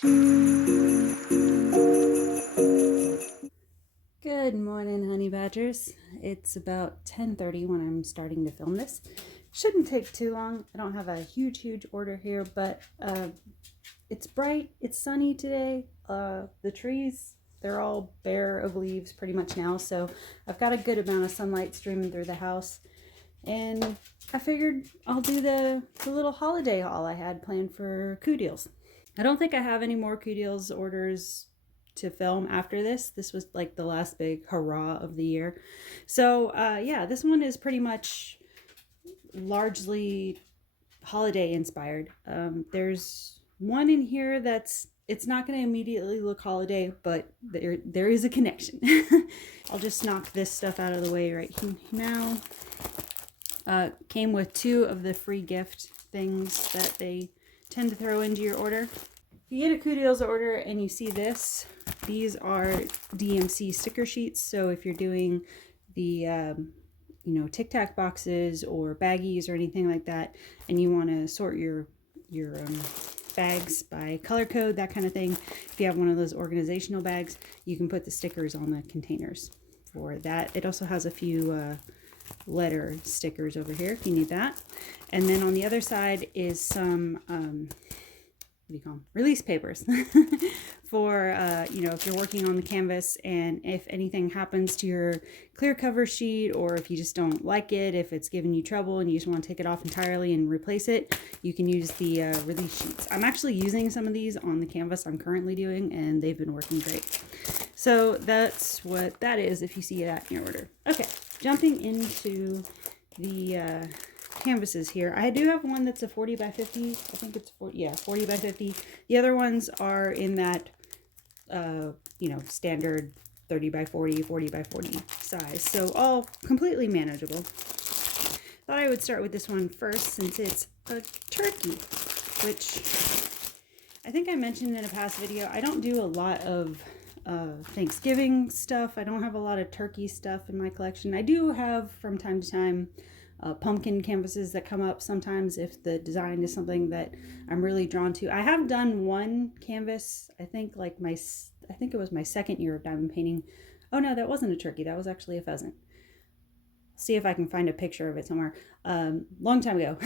Good morning, honey badgers. It's about 10:30 when I'm starting to film this. Shouldn't take too long. I don't have a huge order here, but it's bright, it's sunny today. The trees, they're all bare of leaves pretty much now, so I've got a good amount of sunlight streaming through the house. And I figured I'll do the little holiday haul I had planned for CooDeals. I don't think I have any more CooDeals orders to film after this. This was like the last big hurrah of the year. So yeah, this one is pretty much largely holiday inspired. There's one in here it's not going to immediately look holiday, but there is a connection. I'll just knock this stuff out of the way right now. Came with 2 of the free gift things that they tend to throw into your order. If you get a CooDeals order and you see this, these are DMC sticker sheets. So if you're doing the Tic Tac boxes or baggies or anything like that, and you want to sort your bags by color code, that kind of thing, if you have one of those organizational bags, you can put the stickers on the containers for that. It also has a few letter stickers over here if you need that. And then on the other side is some what do you call them? Release papers for, if you're working on the canvas and if anything happens to your clear cover sheet, or if you just don't like it, if it's giving you trouble and you just want to take it off entirely and replace it, you can use the release sheets. I'm actually using some of these on the canvas I'm currently doing, and they've been working great. So that's what that is if you see that in your order. Okay, jumping into the canvases here. I do have one that's a 40 by 50. I think it's 40 by 50. The other ones are in that standard 30 by 40, 40 by 40 size. So all completely manageable. Thought I would start with this one first since it's a turkey, which I think I mentioned in a past video. I don't do a lot of Thanksgiving stuff. I don't have a lot of turkey stuff in my collection. I do have from time to time pumpkin canvases that come up sometimes if the design is something that I'm really drawn to. I have done one canvas, I think it was my second year of diamond painting. Oh no, that wasn't a turkey, that was actually a pheasant. See if I can find a picture of it somewhere. Long time ago.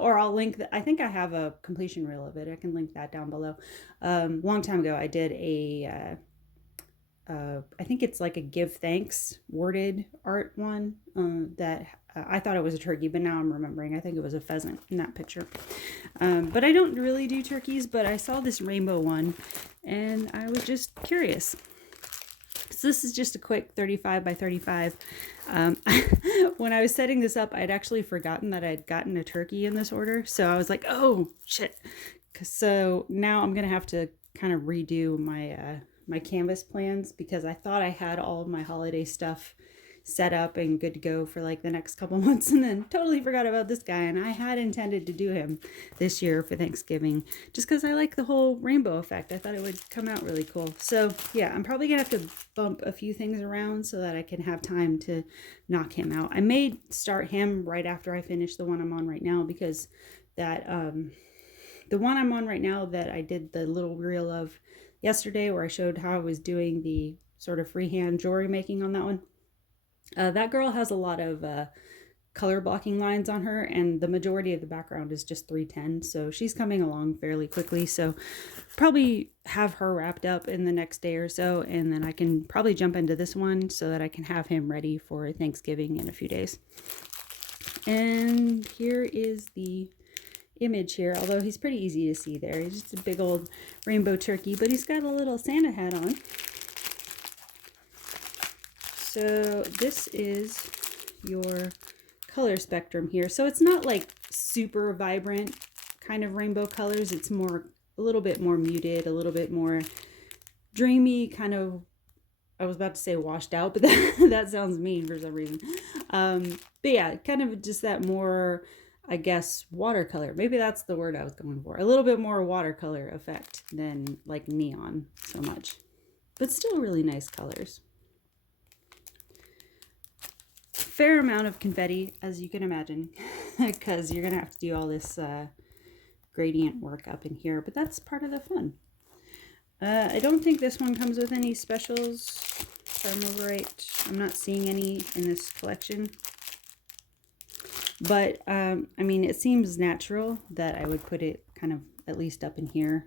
Or I'll link I think I have a completion reel of it. I can link that down below. Long time ago I did a I think it's like a give thanks worded art one that I thought it was a turkey, but now I'm remembering I think it was a pheasant in that picture. But I don't really do turkeys, but I saw this rainbow one and I was just curious. So this is just a quick 35 by 35. When I was setting this up, I'd actually forgotten that I'd gotten a turkey in this order. So I was like, oh shit. So now I'm going to have to kind of redo my canvas plans, because I thought I had all of my holiday stuff set up and good to go for like the next couple months, and then totally forgot about this guy. And I had intended to do him this year for Thanksgiving just because I like the whole rainbow effect. I thought it would come out really cool. So yeah, I'm probably gonna have to bump a few things around so that I can have time to knock him out. I may start him right after I finish the one I'm on right now, because that the one I'm on right now that I did the little reel of yesterday, where I showed how I was doing the sort of freehand jewelry making on that one. That girl has a lot of color blocking lines on her, and the majority of the background is just 310. So she's coming along fairly quickly. So probably have her wrapped up in the next day or so, and then I can probably jump into this one so that I can have him ready for Thanksgiving in a few days. And here is the image here, although he's pretty easy to see there. He's just a big old rainbow turkey, but he's got a little Santa hat on. So this is your color spectrum here. So it's not like super vibrant kind of rainbow colors. It's more, a little bit more muted, a little bit more dreamy, kind of, I was about to say washed out, but that sounds mean for some reason. But yeah, kind of just that more, I guess, watercolor. Maybe that's the word I was going for. A little bit more watercolor effect than like neon so much. But still really nice colors. Fair amount of confetti, as you can imagine, because you're going to have to do all this gradient work up in here. But that's part of the fun. I don't think this one comes with any specials, if I remember right. I'm not seeing any in this collection. But, I mean, it seems natural that I would put it kind of at least up in here.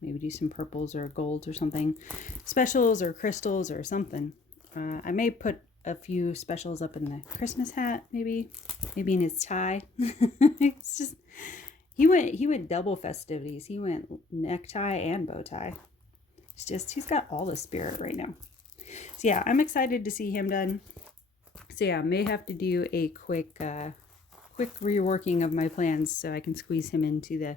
Maybe do some purples or golds or something. Specials or crystals or something. I may put a few specials up in the Christmas hat, maybe. Maybe in his tie. It's just, he went double festivities. He went necktie and bow tie. It's just, he's got all the spirit right now. So yeah, I'm excited to see him done. So yeah, I may have to do a quick reworking of my plans so I can squeeze him into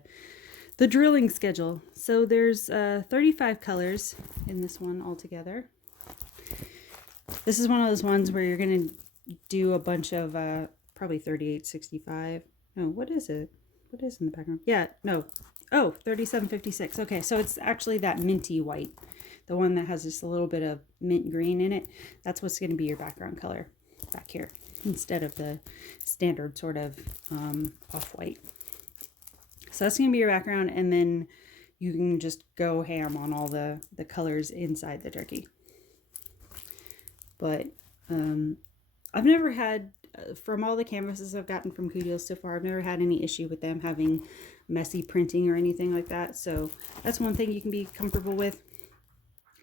the drilling schedule. So there's 35 colors in this one altogether. This is one of those ones where you're going to do a bunch of probably 38, 65. No, what is it? What is in the background? Yeah, no. Oh, 3756. Okay, so it's actually that minty white. The one that has just a little bit of mint green in it. That's what's going to be your background color back here, instead of the standard sort of off-white. So that's going to be your background, and then you can just go ham on all the colors inside the turkey. But I've never had, from all the canvases I've gotten from CooDeals so far, I've never had any issue with them having messy printing or anything like that. So that's one thing you can be comfortable with.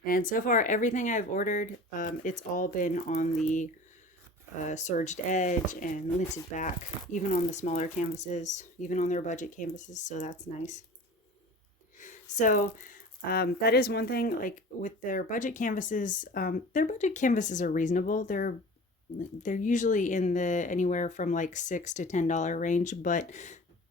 And so far, everything I've ordered, it's all been on the serged edge and linted back, even on the smaller canvases, even on their budget canvases. So that's nice. So that is one thing, like with their budget canvases are reasonable. They're usually in the anywhere from like $6 to $10 range. But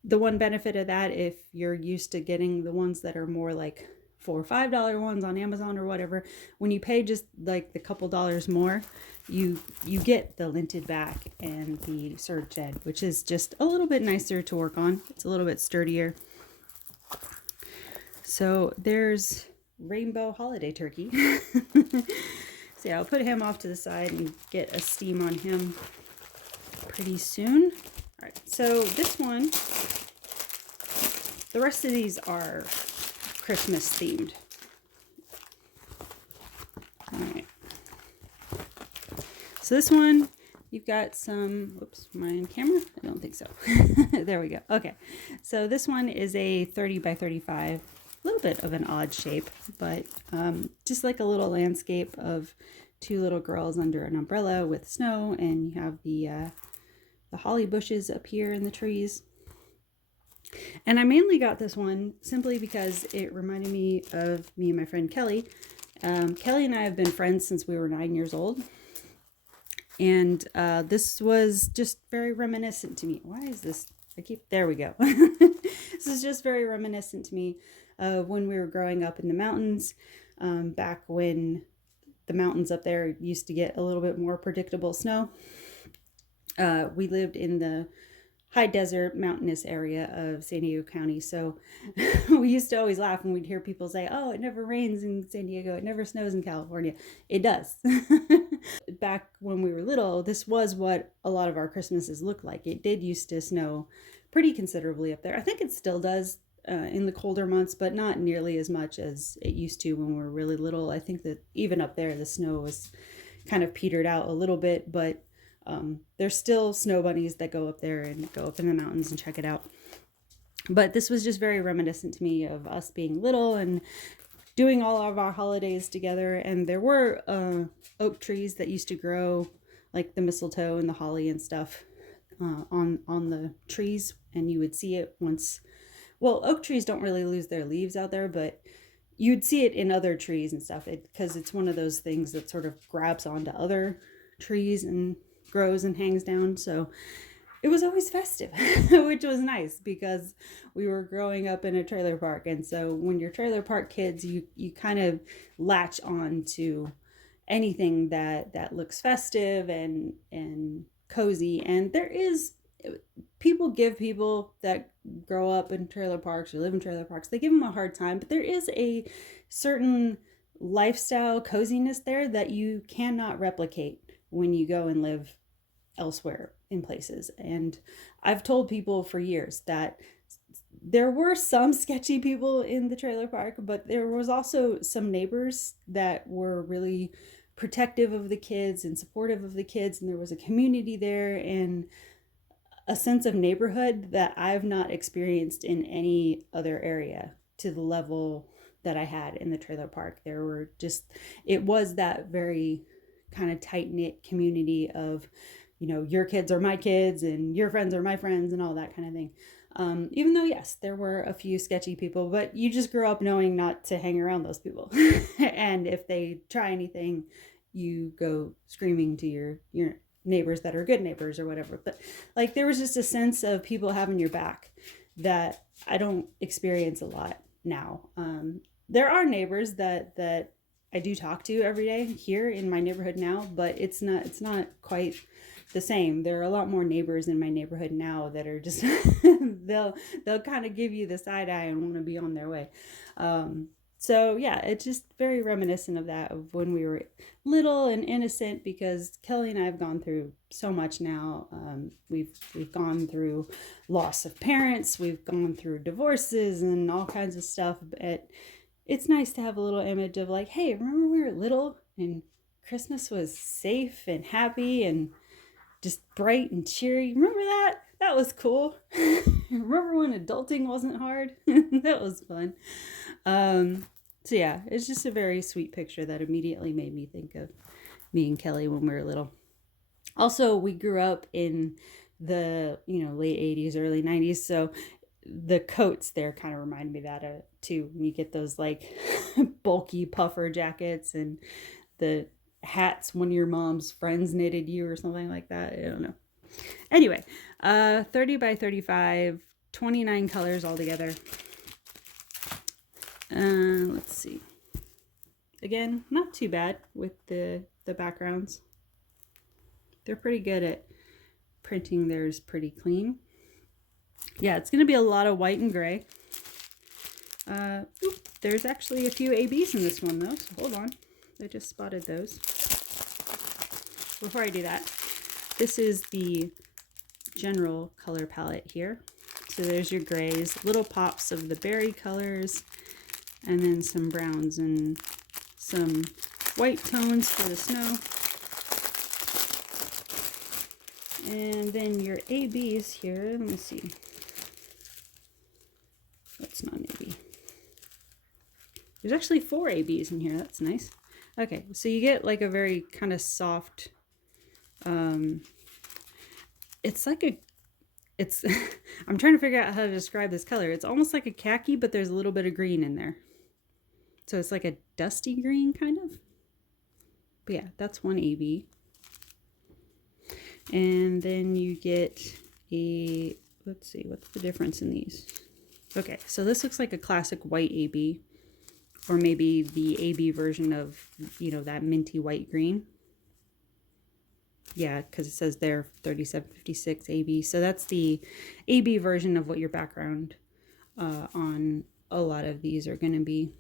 the one benefit of that, if you're used to getting the ones that are more like $4 or $5 ones on Amazon or whatever, when you pay just like the couple dollars more, you get the linted back and the serged edge, which is just a little bit nicer to work on. It's a little bit sturdier. So there's Rainbow Holiday Turkey. So yeah, I'll put him off to the side and get a steam on him pretty soon. All right, so this one, the rest of these are Christmas themed. All right. So this one, you've got some, whoops, am I on camera? I don't think so. There we go. Okay. So this one is a 30 by 35, a little bit of an odd shape, but just like a little landscape of two little girls under an umbrella with snow, and you have the holly bushes up here in the trees. And I mainly got this one simply because it reminded me of me and my friend Kelly. Kelly and I have been friends since we were 9 years old. And this was just very reminiscent to me. Why is this? There we go. This is just very reminiscent to me of when we were growing up in the mountains, back when the mountains up there used to get a little bit more predictable snow. We lived in the high desert mountainous area of San Diego County. So we used to always laugh when we'd hear people say, oh, it never rains in San Diego. It never snows in California. It does. Back when we were little, this was what a lot of our Christmases looked like. It did used to snow pretty considerably up there. I think it still does in the colder months, but not nearly as much as it used to when we were really little. I think that even up there, the snow was kind of petered out a little bit, but there's still snow bunnies that go up there and go up in the mountains and check it out. But this was just very reminiscent to me of us being little and doing all of our holidays together. And there were oak trees that used to grow, like the mistletoe and the holly and stuff on the trees. And you would see it once. Well, oak trees don't really lose their leaves out there, but you'd see it in other trees and stuff, because it's one of those things that sort of grabs onto other trees and grows and hangs down. So it was always festive, which was nice because we were growing up in a trailer park. And so when you're trailer park kids, you kind of latch on to anything that looks festive and cozy. And there is, people give people that grow up in trailer parks or live in trailer parks, they give them a hard time, but there is a certain lifestyle coziness there that you cannot replicate when you go and live elsewhere in places. And I've told people for years that there were some sketchy people in the trailer park, but there was also some neighbors that were really protective of the kids and supportive of the kids, and there was a community there and a sense of neighborhood that I've not experienced in any other area to the level that I had in the trailer park. There were just, it was that very kind of tight knit community of, you know, your kids are my kids and your friends are my friends and all that kind of thing. Even though, yes, there were a few sketchy people, but you just grew up knowing not to hang around those people. And if they try anything, you go screaming to your neighbors that are good neighbors or whatever. But like, there was just a sense of people having your back that I don't experience a lot now. There are neighbors that I do talk to every day here in my neighborhood now, but it's not quite the same. There are a lot more neighbors in my neighborhood now that are just they'll kind of give you the side eye and want to be on their way. So yeah, it's just very reminiscent of that, of when we were little and innocent, because Kelly and I have gone through so much now. We've gone through loss of parents, we've gone through divorces and all kinds of stuff. But it's nice to have a little image of like, hey, remember when we were little and Christmas was safe and happy and just bright and cheery? Remember that? That was cool. Remember when adulting wasn't hard? That was fun. So yeah, it's just a very sweet picture that immediately made me think of me and Kelly when we were little. Also, we grew up in the, late 80s, early 90s. So the coats there kind of remind me of that too. You get those like bulky puffer jackets and the hats one of your mom's friends knitted you or something like that. I don't know. Anyway, 30 by 35, 29 colors altogether. Let's see. Again, not too bad with the backgrounds. They're pretty good at printing theirs pretty clean. Yeah, it's going to be a lot of white and gray. There's actually a few ABs in this one though, so hold on. I just spotted those. Before I do that, this is the general color palette here. So there's your grays, little pops of the berry colors, and then some browns and some white tones for the snow. And then your ABs here, let me see. That's not an AB. There's actually 4 ABs in here, that's nice. Okay, so you get like a very kind of soft, it's like I'm trying to figure out how to describe this color. It's almost like a khaki, but there's a little bit of green in there. So it's like a dusty green kind of. But yeah, that's one AB. And then you get let's see, what's the difference in these? Okay, so this looks like a classic white AB, or maybe the AB version of, that minty white green. Yeah, because it says there 3756 AB. So that's the AB version of what your background on a lot of these are going to be.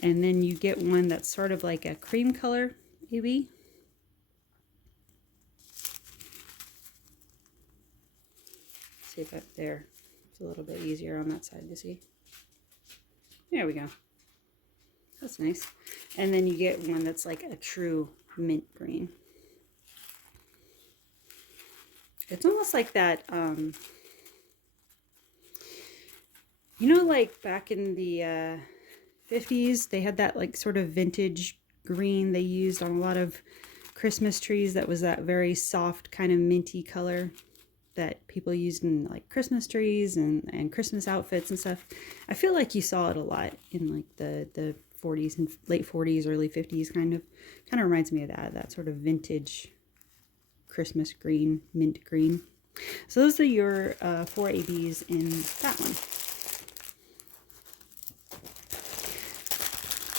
And then you get one that's sort of like a cream color AB. See if up there, it's a little bit easier on that side to see. There we go. That's nice. And then you get one that's like a true mint green. It's almost like that, like back in the 50s, they had that like sort of vintage green they used on a lot of Christmas trees. That was that very soft kind of minty color that people used in like Christmas trees and Christmas outfits and stuff. I feel like you saw it a lot in like the 40s and late 40s, early 50s kind of reminds me of that sort of vintage Christmas green, mint green. So those are your 4 ABs in that one.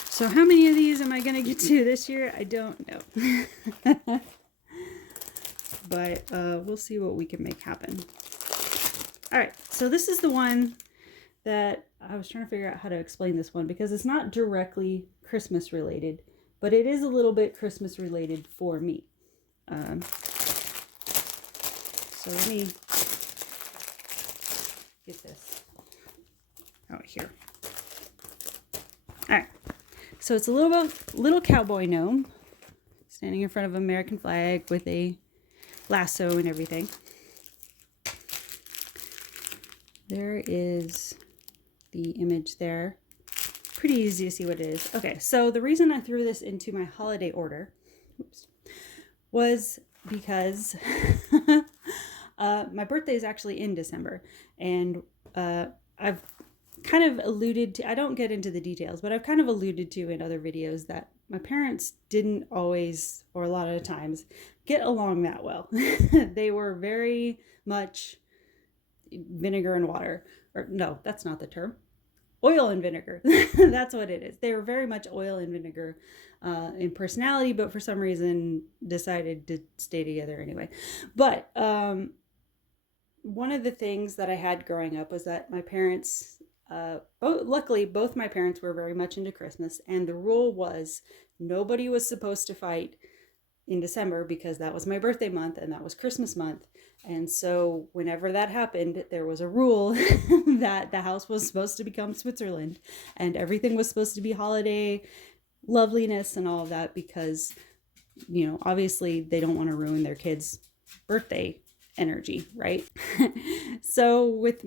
So how many of these am I going to get to this year? I don't know. But we'll see what we can make happen. All right, so this is the one that I was trying to figure out how to explain this one, because it's not directly Christmas related, but it is a little bit Christmas related for me. So let me get this out here. All right. So it's a little cowboy gnome standing in front of an American flag with a lasso and everything. There is the image there. Pretty easy to see what it is. Okay, so the reason I threw this into my holiday order was because my birthday is actually in December, and I've kind of alluded to, I don't get into the details, but I've kind of alluded to in other videos that my parents didn't always, or a lot of times, get along that well. They were very much vinegar and water, or no, that's not the term. Oil and vinegar. That's what it is. They were very much oil and vinegar in personality, but for some reason decided to stay together anyway. But one of the things that I had growing up was that my parents, luckily both my parents were very much into Christmas, and the rule was nobody was supposed to fight in December because that was my birthday month and that was Christmas month. And so whenever that happened, there was a rule that the house was supposed to become Switzerland and everything was supposed to be holiday loveliness and all of that, because, you know, obviously they don't want to ruin their kids' birthday energy, right? So with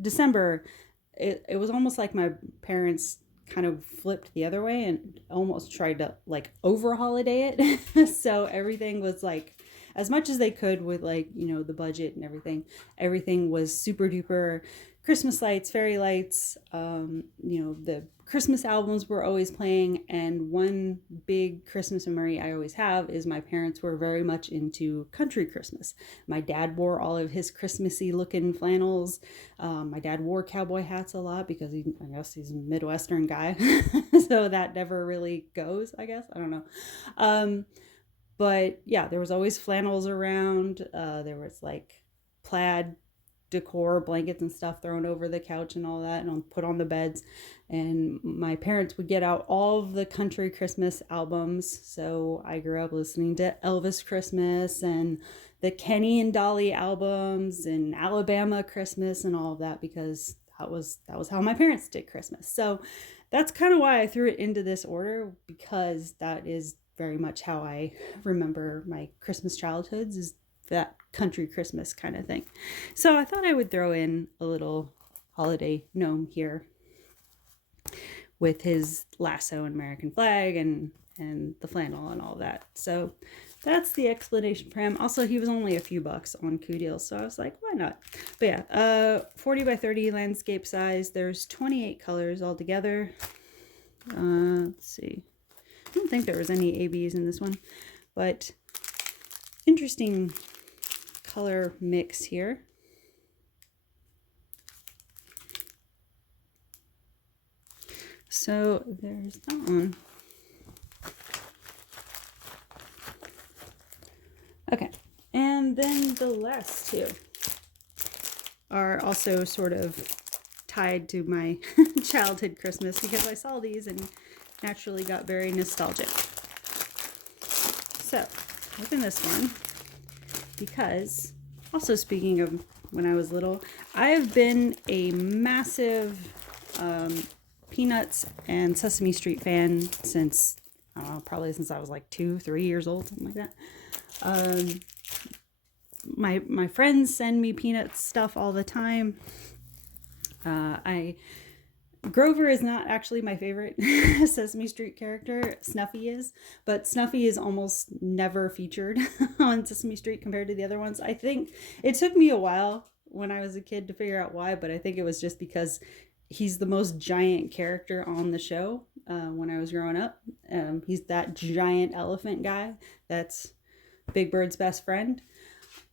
December, it was almost like my parents kind of flipped the other way and almost tried to like over holiday it. So everything was like, as much as they could with, like, you know, the budget and everything was super duper Christmas lights, fairy lights. You know, the Christmas albums were always playing. And one big Christmas memory I always have is my parents were very much into country Christmas. My dad wore all of his Christmassy looking flannels. My dad wore cowboy hats a lot because I guess he's a Midwestern guy. So that never really goes, I guess. I don't know. But yeah, there was always flannels around. There was like plaid decor, blankets and stuff thrown over the couch and all that, and put on the beds. And my parents would get out all of the country Christmas albums. So I grew up listening to Elvis Christmas and the Kenny and Dolly albums and Alabama Christmas and all of that, because that was how my parents did Christmas. So that's kind of why I threw it into this order, because that is very much how I remember my Christmas childhoods, is that country Christmas kind of thing. So I thought I would throw in a little holiday gnome here with his lasso and American flag and the flannel and all that. So that's the explanation for him. Also, he was only a few bucks on CooDeals, so I was like, why not? But yeah, 40 by 30 landscape size. There's 28 colors altogether. Let's see. I don't think there was any ABs in this one, but interesting color mix here. So there's that one. Okay, and then the last two are also sort of tied to my childhood Christmas, because I saw these and naturally got very nostalgic. So within this one, because also speaking of when I was little, I've been a massive Peanuts and Sesame Street fan since, probably since I was like 2-3 years old, something like that. My friends send me Peanuts stuff all the time. Grover is not actually my favorite Sesame Street character. Snuffy is, but Snuffy is almost never featured on Sesame Street compared to the other ones. I think it took me a while when I was a kid to figure out why, but I think it was just because he's the most giant character on the show when I was growing up. He's that giant elephant guy that's Big Bird's best friend.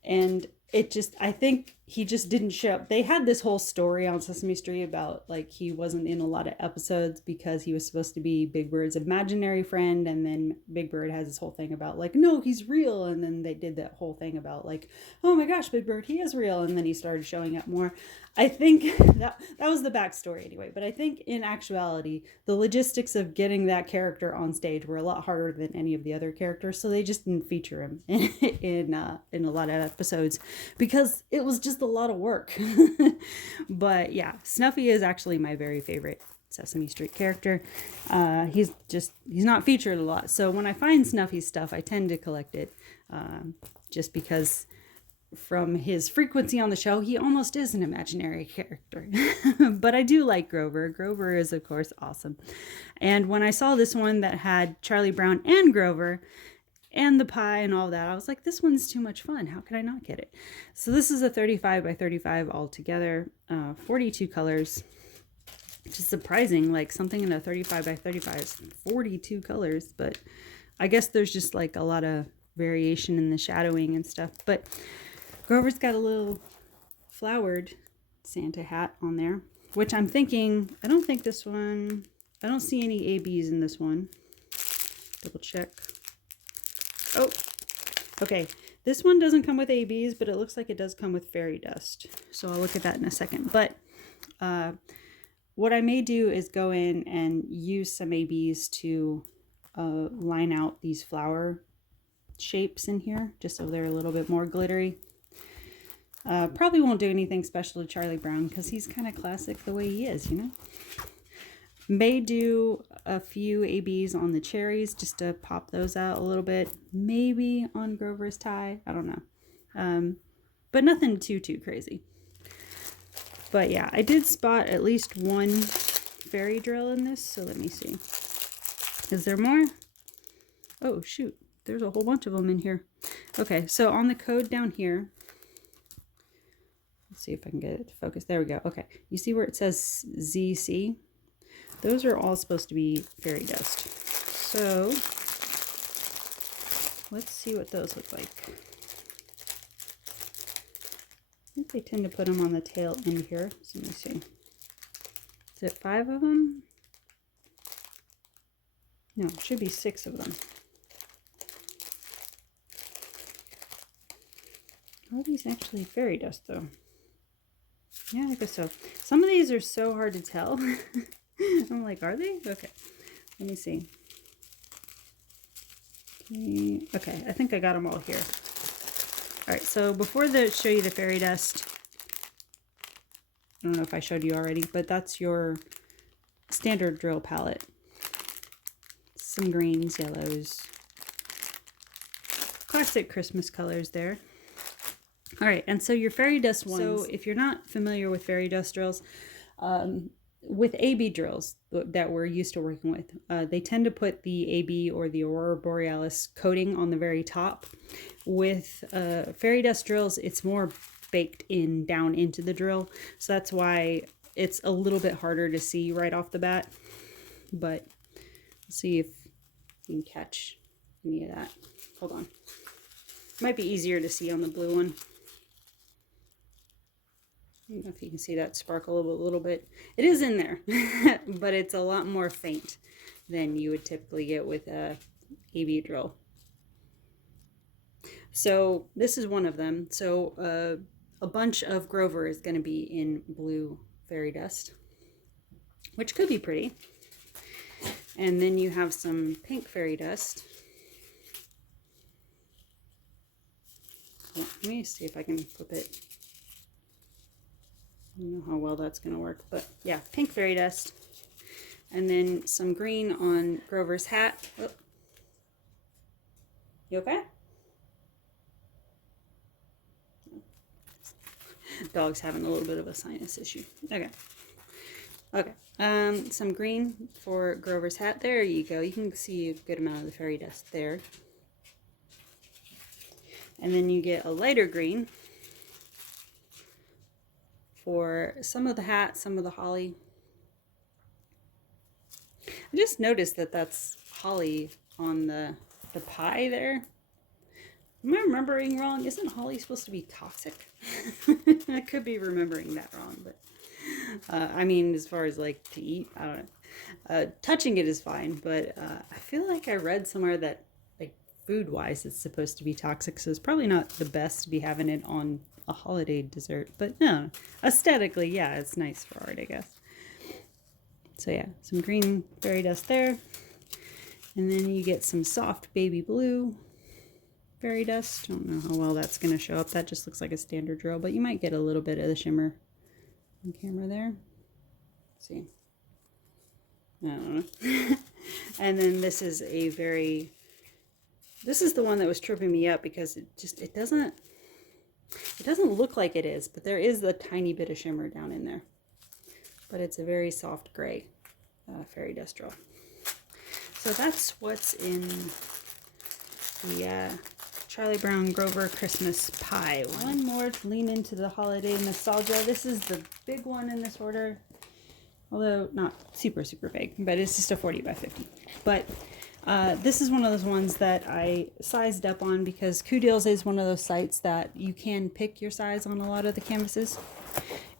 And I think he just didn't show up. They had this whole story on Sesame Street about, like, he wasn't in a lot of episodes because he was supposed to be Big Bird's imaginary friend. And then Big Bird has this whole thing about, like, no, he's real. And then they did that whole thing about, like, oh my gosh, Big Bird, he is real. And then he started showing up more. I think that was the backstory anyway. But I think in actuality, the logistics of getting that character on stage were a lot harder than any of the other characters. So they just didn't feature him in a lot of episodes, because it was just just a lot of work. But yeah, Snuffy is actually my very favorite Sesame Street character. He's not featured a lot. So when I find Snuffy stuff, I tend to collect it, just because from his frequency on the show, he almost is an imaginary character. But I do like Grover. Grover is, of course, awesome. And when I saw this one that had Charlie Brown and Grover and the pie and all that, I was like, this one's too much fun. How could I not get it? So this is a 35 by 35 altogether, 42 colors, which is surprising. Like, something in a 35 by 35 is 42 colors, but I guess there's just like a lot of variation in the shadowing and stuff. But Grover's got a little flowered Santa hat on there, which I'm thinking, I don't see any ABs in this one. Double check. Oh, okay. This one doesn't come with ABs, but it looks like it does come with fairy dust. So I'll look at that in a second. But what I may do is go in and use some ABs to line out these flower shapes in here, just so they're a little bit more glittery. Probably won't do anything special to Charlie Brown because he's kind of classic the way he is, you know. May do a few ABs on the cherries just to pop those out a little bit. Maybe on Grover's tie. I don't know. But nothing too crazy. But yeah, I did spot at least one fairy drill in this. So let me see. Is there more? Oh, shoot. There's a whole bunch of them in here. Okay, so on the code down here, let's see if I can get it to focus. There we go. Okay, you see where it says ZC? Those are all supposed to be fairy dust. So let's see what those look like. I think they tend to put them on the tail end here. So let me see. Is it 5 of them? No, it should be 6 of them. Are these actually fairy dust though? Yeah, I guess so. Some of these are so hard to tell. I'm like, are they? Okay, let me see. Okay, I think I got them all here. All right, so before show you the fairy dust, I don't know if I showed you already, but that's your standard drill palette. Some greens, yellows, classic Christmas colors there. All right, and so your fairy dust ones. So if you're not familiar with fairy dust drills, with AB drills that we're used to working with, they tend to put the AB or the Aurora Borealis coating on the very top. With fairy dust drills, it's more baked in down into the drill. So that's why it's a little bit harder to see right off the bat. But let's see if you can catch any of that. Hold on. Might be easier to see on the blue one. I don't know if you can see that sparkle a little bit. It is in there, but it's a lot more faint than you would typically get with a AB drill. So this is one of them. So a bunch of Grover is going to be in blue fairy dust, which could be pretty. And then you have some pink fairy dust. Let me see if I can flip it. I don't know how well that's going to work, but yeah, pink fairy dust. And then some green on Grover's hat. Oh. You okay? Dog's having a little bit of a sinus issue. Okay. Okay. Some green for Grover's hat. There you go. You can see a good amount of the fairy dust there. And then you get a lighter green for some of the hat, some of the holly. I just noticed that that's holly on the pie there. Am I remembering wrong? Isn't holly supposed to be toxic? I could be remembering that wrong, but I mean, as far as like to eat, I don't know. Touching it is fine, but I feel like I read somewhere that like food-wise it's supposed to be toxic, so it's probably not the best to be having it on a holiday dessert, but no, aesthetically, yeah, it's nice for art, I guess. So yeah, some green fairy dust there, and then you get some soft baby blue fairy dust. Don't know how well that's going to show up. That just looks like a standard drill, but you might get a little bit of the shimmer on camera there. Let's see. I don't know. And then this is the one that was tripping me up because it doesn't look like it is, but there is a tiny bit of shimmer down in there. But it's a very soft gray fairy dust drill. So that's what's in the Charlie Brown Grover Christmas pie one. One more to lean into the holiday nostalgia. This is the big one in this order. Although not super, super big, but it's just a 40 by 50. But this is one of those ones that I sized up on because CooDeals is one of those sites that you can pick your size on a lot of the canvases.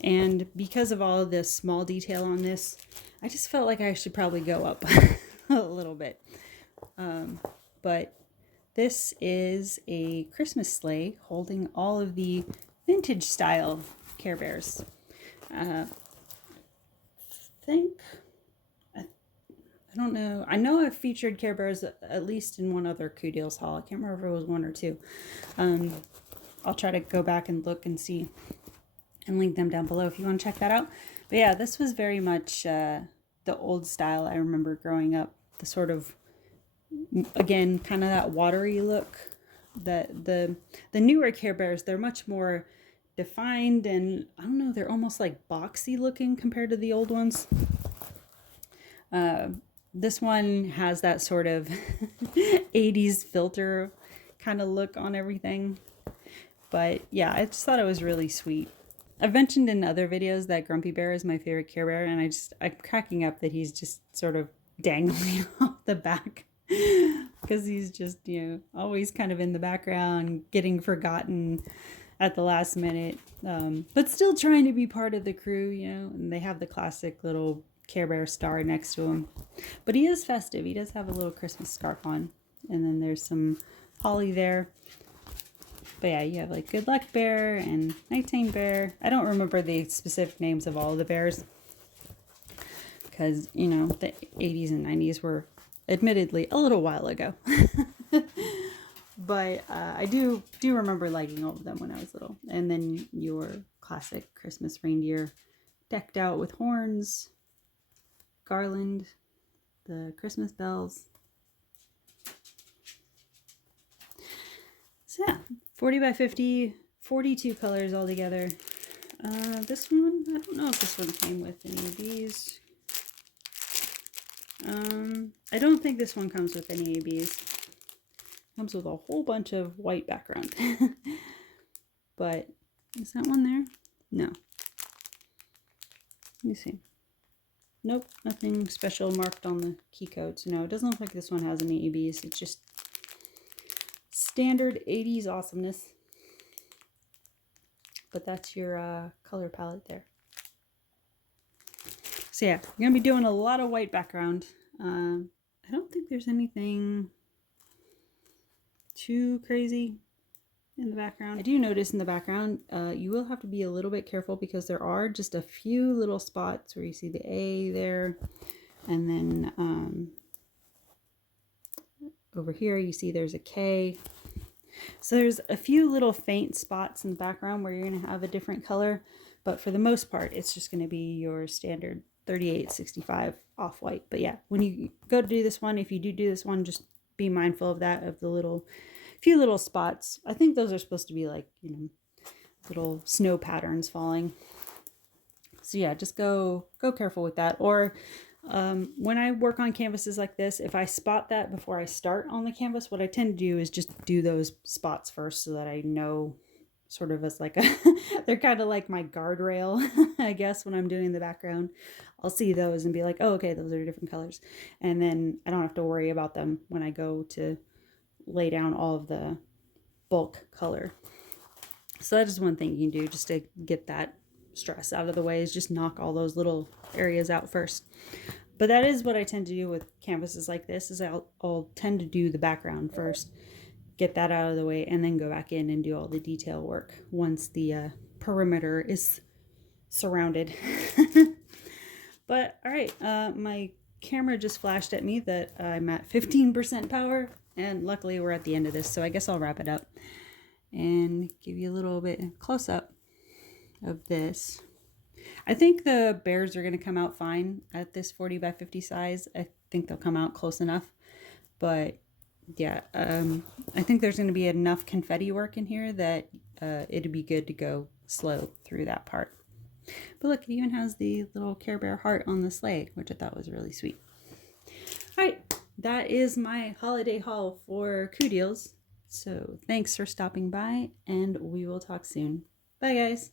And because of all of this small detail on this, I just felt like I should probably go up a little bit. But this is a Christmas sleigh holding all of the vintage style Care Bears. I don't know. I know I've featured Care Bears at least in one other CooDeals haul. I can't remember if it was one or two. I'll try to go back and look and see and link them down below if you want to check that out. But yeah, this was very much the old style I remember growing up. The sort of, again, kind of that watery look. The newer Care Bears, they're much more defined and I don't know, they're almost like boxy looking compared to the old ones. This one has that sort of 80s filter kind of look on everything. But yeah, I just thought it was really sweet. I've mentioned in other videos that Grumpy Bear is my favorite Care Bear, and I'm cracking up that he's just sort of dangling off the back because he's just, you know, always kind of in the background, getting forgotten at the last minute, but still trying to be part of the crew, you know, and they have the classic little Care Bear star next to him. But he is festive. He does have a little Christmas scarf on, and then there's some holly there. But yeah, you have like Good Luck Bear and Nighttime Bear. I don't remember the specific names of all the bears because, you know, the 80s and 90s were admittedly a little while ago. But I do remember liking all of them when I was little. And then your classic Christmas reindeer decked out with horns, garland, the Christmas bells. So yeah, 40 by 50, 42 colors altogether. This one, I don't know if this one came with any of these. I don't think this one comes with any ABs. It comes with a whole bunch of white background. But is that one there? No. Let me see. Nope, nothing special marked on the key codes. No, it doesn't look like this one has any ABs. It's just standard 80s awesomeness. But that's your color palette there. So yeah, you're going to be doing a lot of white background. I don't think there's anything too crazy in the background. I do notice in the background, you will have to be a little bit careful because there are just a few little spots where you see the A there. And then over here you see there's a K. So there's a few little faint spots in the background where you're going to have a different color. But for the most part, it's just going to be your standard 3865 off-white. But yeah, when you go to do this one, if you do this one, just be mindful of that, of the few little spots. I think those are supposed to be like, you know, little snow patterns falling. So yeah, just go careful with that. Or when I work on canvases like this, if I spot that before I start on the canvas, what I tend to do is just do those spots first so that I know sort of as like they're kind of like my guardrail, I guess, when I'm doing the background. I'll see those and be like, oh, okay, those are different colors. And then I don't have to worry about them when I go to lay down all of the bulk color. So that is one thing you can do just to get that stress out of the way, is just knock all those little areas out first. But that is what I tend to do with canvases like this, is I'll tend to do the background first, get that out of the way, and then go back in and do all the detail work once the perimeter is surrounded. But all right, my camera just flashed at me that I'm at 15% power. And luckily we're at the end of this, so I guess I'll wrap it up and give you a little bit close up of this. I think the bears are going to come out fine at this 40 by 50 size. I think they'll come out close enough. But yeah, I think there's going to be enough confetti work in here that it'd be good to go slow through that part. But look, it even has the little Care Bear heart on the sleigh, which I thought was really sweet. All right, that is my holiday haul for CooDeals. So thanks for stopping by, and we will talk soon. Bye, guys.